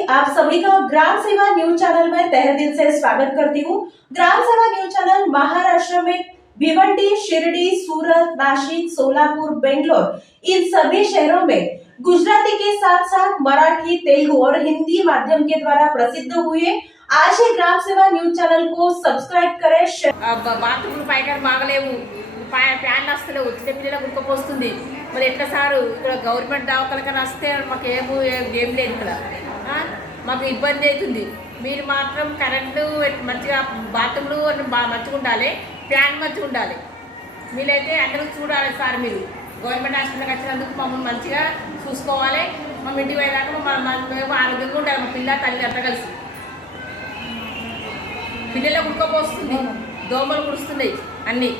आप सभी का ग्राम सेवा न्यूज चैनल में तहे दिल से स्वागत करती हूँ ग्राम सेवा न्यूज चैनल महाराष्ट्र में भिवंडी शिरडी सूरत नासिक सोलापुर बेंगलोर इन सभी शहरों में गुजराती के साथ साथ मराठी तेलुगु और हिंदी माध्यम के द्वारा प्रसिद्ध हुए आज ही ग्राम सेवा न्यूज चैनल को सब्सक्राइब करें शेयर ఆ బ- బాత్రూమ్లు పైకారు బాగలేవు పా- ఫ్యాన్లు వస్తలేవు చిన్న పిల్లలకు ఉడకపోస్తుంది మరి ఎట్లా సారు ఇక్కడ గవర్నమెంట్ దవాఖానకన్నా వస్తే మాకు ఏమో ఏం ఏం లేదు ఇక్కడ ఆ? మాకు ఇబ్బంది అవుతుంది. మీరు మాత్రం కరెంటు మంచిగా బాత్రూమ్లు మంచిగా ఉండాలి ఫ్యాన్ మంచిగా ఉండాలి. మీరైతే అందరూ చూడాలి సార్ మీరు. గవర్నమెంట్ హాస్పిటల్కి వచ్చినందుకు మమ్మల్ని మంచిగా చూసుకోవాలి. మా ఇంటికి పోయేదాకా మా మేము ఆరోగ్యంగా ఉండాలి మా పిల్ల తల్లి అంతా కలిసి. పిల్లలకు ఉడకపోస్తుంది దోమలు కుడుస్తున్నాయి అన్నీ.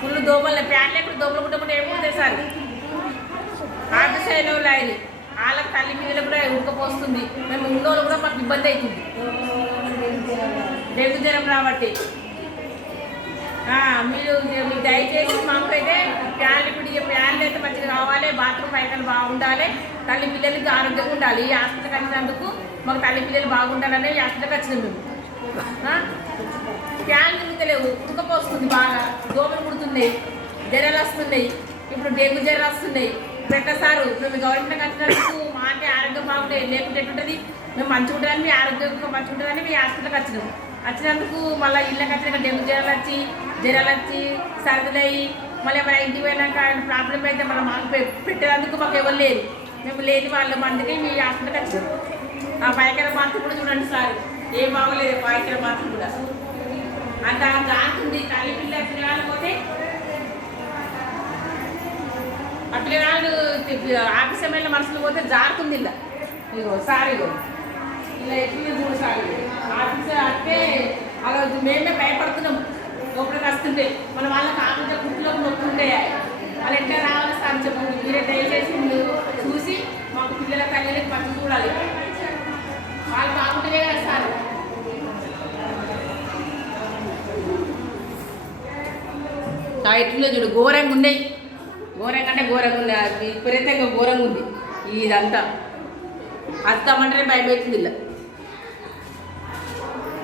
ఫుల్ దోమలు ప్యాన్లు లేకుండా దోమలు కుట్టకుండా ఏముంది సార్? ఆఫీస్ అయిన వాళ్ళు ఆయన వాళ్ళకి తల్లి పిల్లలు కూడా ఉడకపోస్తుంది మేము ఉన్నోళ్ళు కూడా మాకు ఇబ్బంది అవుతుంది. డెంగ్యూ జ్వరం రాబట్టి. మీరు మీరు దయచేసి మాకు అయితే ప్యాన్లు ఇప్పుడు ఇక ఫ్యాన్లు అయితే మంచిగా రావాలి బాత్రూమ్ పైకలు బాగుండాలి తల్లి పిల్లలకి ఆరోగ్యంగా ఉండాలి. ఈ హాస్పిటల్కి వచ్చినందుకు మాకు తల్లి పిల్లలు బాగుండాలని ఈ హాస్పిటల్కి వచ్చినాం మేము. ప్యాన్ తిరుగుతలేవు ఉడకపోస్తుంది బాగా. దోమలు కుడుతున్నాయి జ్వరాలు వస్తున్నాయి. ఇప్పుడు డెంగ్యూ జ్వరాలు వస్తున్నాయి. పెట్ట సారు. మేము గవర్నమెంట్ వచ్చినందుకు మాకే ఆరోగ్యం బాగుంటే లేకుంటే ఉంటుంది మేము మంచిగా ఉంటుందని మీ ఆరోగ్యం మంచిగా ఉంటుందని మీ హాస్పిటల్కి వచ్చినాం. వచ్చినందుకు మళ్ళీ ఇళ్ళకి వచ్చినాక డెంగ్యూ జ్వరాలు వచ్చి జ్వరాలు వచ్చి సర్దులయ్యి మళ్ళీ మన ఇంటికి పోయినాక ప్రాబ్లం అయితే మళ్ళీ మాకు పెట్టేందుకు మాకు ఎవరు లేరు. మేము లేని వాళ్ళం అందుకే మీ హాస్పిటల్కి వచ్చినాం. ఆ భయంకర బాత్రూమ్ కూడా చూడండి సార్. ఏం బాగోలేదు పైకర బాత్రూమ్ కూడా. అంత దాంతుంది తల్లి పిల్ల పిల్లగాళ్ళు పోతే అట్లే వాళ్ళు ఆఫీస్ ఎమ్మెల్యే మనుషులు పోతే జారుతుంది ఇలా. ఇగో సార్ ఇలా ఎట్లా చూడు సార్? ఆఫీస్ అంటే అలా మేమే భయపడుతున్నాం. లోపలికి వస్తుంటే మన వాళ్ళకి ఆఫీస్ కుట్టులో నొప్పుంటే వాళ్ళు ఎట్లా రావాలి సార్ చెప్పండి. మీరే దయచేసి చూసి మాకు పిల్లల తల్లికి మంచి చూడాలి. వాళ్ళు బాగుంటే కదా సార్. ఆ చూడు ఘోరంగా ఉన్నాయి ఘోరంగా అంటే ఘోరంగా ఉంది అది విపరీతంగా ఘోరంగా ఉంది ఇదంతా. అత్తామంటేనే భయం అవుతుంది ఇలా.